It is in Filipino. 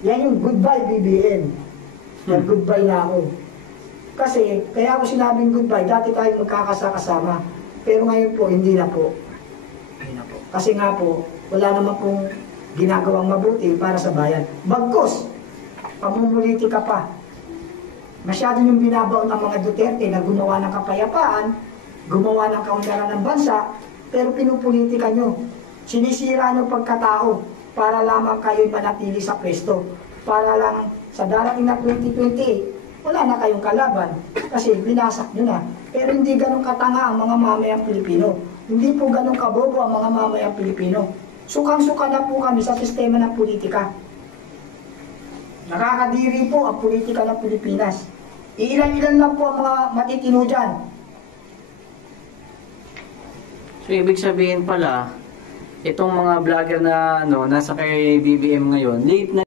Yan yung goodbye BBM. Yan, goodbye na ako. Kasi, kaya ako sinabing goodbye, dati tayo magkakasama. Pero ngayon po, hindi na po. Kasi nga po, wala naman pong ginagawang mabuti para sa bayan. Bagkus, pamumulitika pa. Masyado yung binabaon ng mga Duterte na gumawa ng kapayapaan, gumawa ng kaunlaran ng bansa, pero pinupolitika nyo. Sinisira nyo pagkatao para lamang kayo'y manatili sa pwesto. Para lang sa darating na 2020, wala na kayong kalaban kasi binasak nyo na. Pero hindi ganun katanga ang mga mamayang Pilipino. Hindi po ganun kabobo ang mga mamayang Pilipino. Sukang-suka na po kami sa sistema ng politika. Nakakadiri po ang politika ng Pilipinas. Iilan-ilan lang po ang mga matitino dyan. So, ibig sabihin pala, itong mga vlogger na nasa kay BBM ngayon, late na